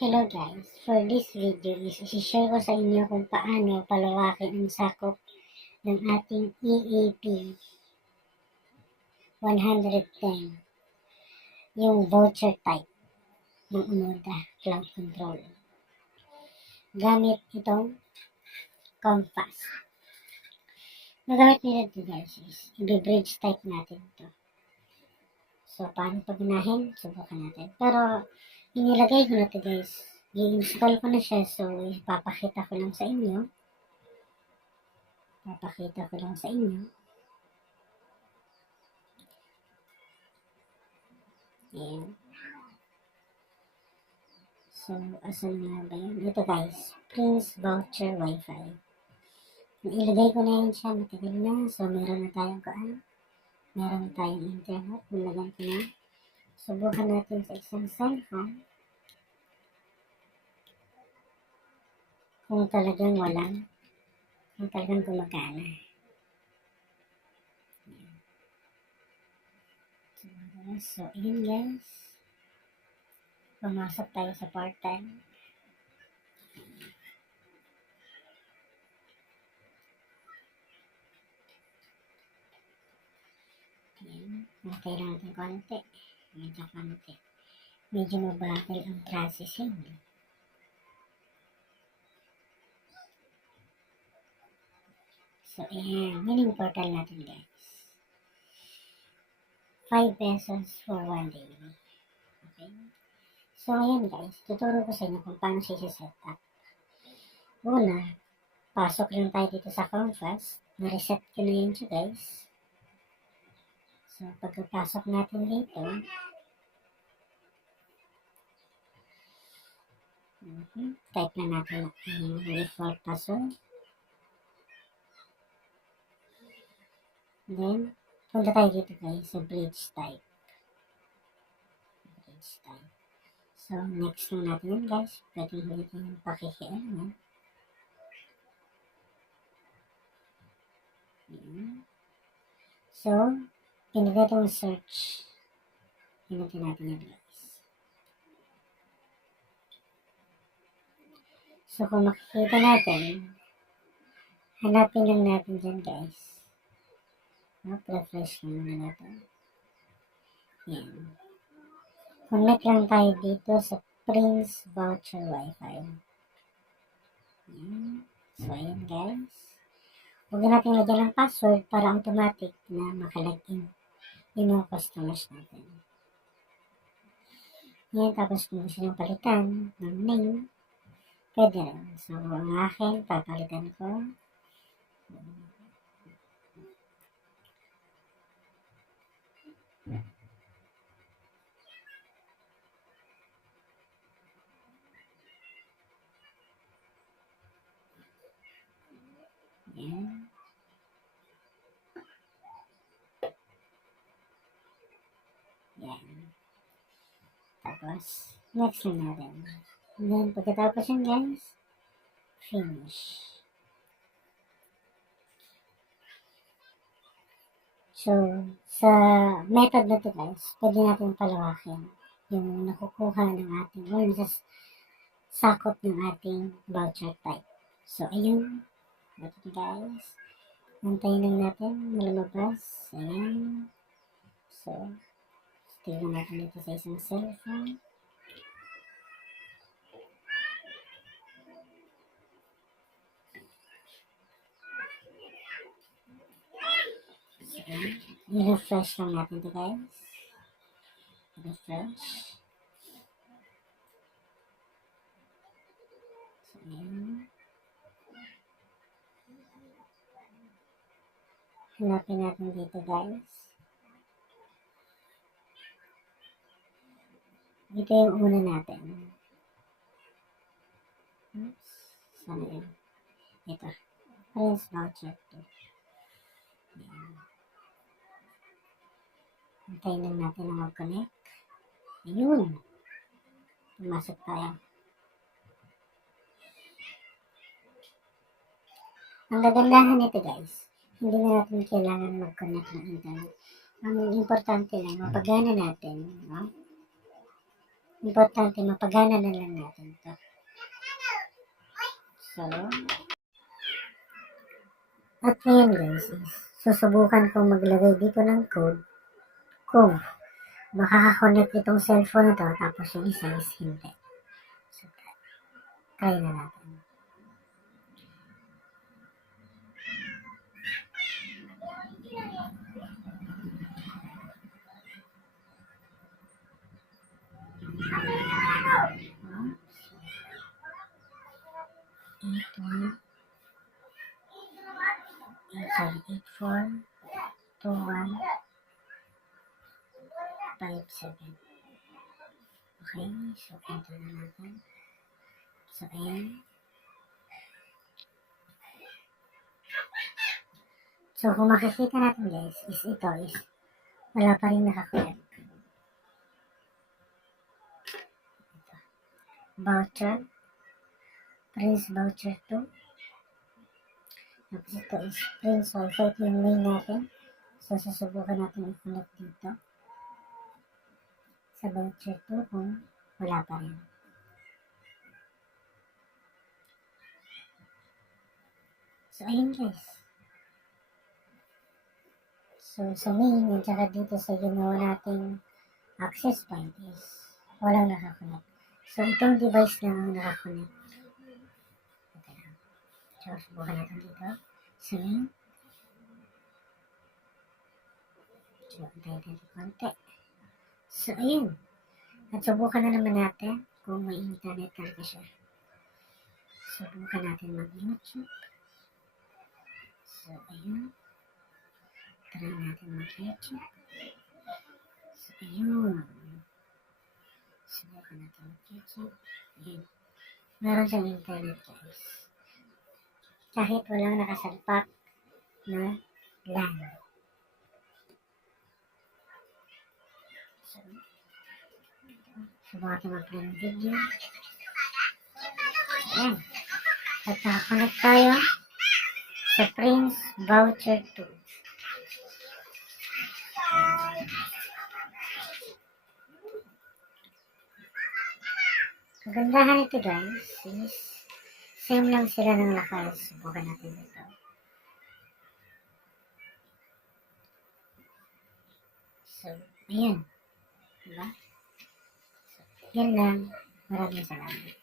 Hello guys, for this video is isi-share ko sa inyo kung paano palawakin ang sakop ng ating EAP 110, yung voucher type ng Umoda Cloud Control. Gamit itong compass. Nagamit nila ito guys is i-bridge type natin ito. So, paano paganahin? Subukan natin. Pero, inilagay ko na ito guys. I-install ko na siya. So, ipapakita ko lang sa inyo. Ayan. So, asan nga ba yun? Ito guys. Prince Voucher Wi-Fi. Ilagay ko na yun siya. Matagal na. So, meron na tayong internet. Nilagay ko na. Subukan natin sa isang cellphone. Kung talagang gumagana. So, yun guys. Pumasok tayo sa portal. Ayan. Kailangan natin konti. Medyo mabagal ang processing. So, ayan. Yun yung portal natin guys. 5 pesos for 1 day. Okay? So, ayan guys. Tuturo ko sa inyo kung paano siya set up. Una, pasok lang tayo dito sa Compass. Na-reset ko na yun siya guys. So, pagkapasok natin dito, type na natin yung default password. Then, punta tayo dito guys sa bridge type. So, next na natin yun guys. Pwede ulit yung pakikialam. So, pinagay itong search. Pinutin natin yan guys. So, kung makikita natin, hanapin lang natin dyan guys. Refresh muna natin. Yan. Connect lang tayo dito sa Prince Voucher Wi-Fi. Yan. So, ayan guys. Huwag natin lagyan ng password para automatic na makalagin yung mga customers natin. Yan. Tapos kung gusto nyo palitan ng name, pwede rin. So, ang akin, papalitan ko. Yan. Yan. Tapos, next na natin. And then, pagkatapos yun guys, finish. So, sa method na to guys, pwede natin palawakin yung nakukuha ng ating or sakop ng ating voucher type. So, ayun. Ito guys. Antayin lang natin na lumabas. Ayan. So, tingnan natin dito sa isang cellphone. So, i-refresh lang natin ito guys. Refresh. So, ayan. Hanapin natin dito guys. Ito yung una natin. Oops. Sana yun. Ito. Prince Voucher 2. Ayan. Antayin lang natin na mag-connect. Ayun. Pumasok tayo. Ang gagandahan nito guys, hindi na natin kailangan mag-connect ng internet. Ang importante lang, mapagana natin. No? Importante, mapagana na lang natin to. So, at ngayon guys, susubukan kong maglagay dito ng code kung makakakonect itong cellphone na to, tapos yung isa is hindi. So, try na natin. Sorry, 842157. Okay, so enter na natin. So, ayan. So, kung makikita natin guys, is ito is wala pa rin nakakonect. Voucher. Prince voucher 2. Tapos ito is Prince Wi-Fi. Ito yung main natin. So, susubukan natin i-connect dito sa voucher 2 kung wala pa rin. So, ayun guys. So, sa main, at saka dito sa ginawa nating access point is walang nakakonect. So, itong device lang ang nakakonect. So, subukan natin dito. So, main. So, antayin natin konti. So, ayun. At subukan na naman natin kung may internet talaga siya. Subukan natin mag-YouTube. So, ayun. Try natin mag-YouTube. So, ayun. Subukan natin mag-YouTube. Ayun. Meron siyang internet guys. Kahit walang nakasalpak na LAN. So, subukan natin mag-play ng video. Ayan. At nakakonect tayo sa Prince Voucher 2. Kagandahan ito guys is same lang sila ng lakas. Subukan natin ito. So, ayan. Diba? So, yan lang. Maraming salamat.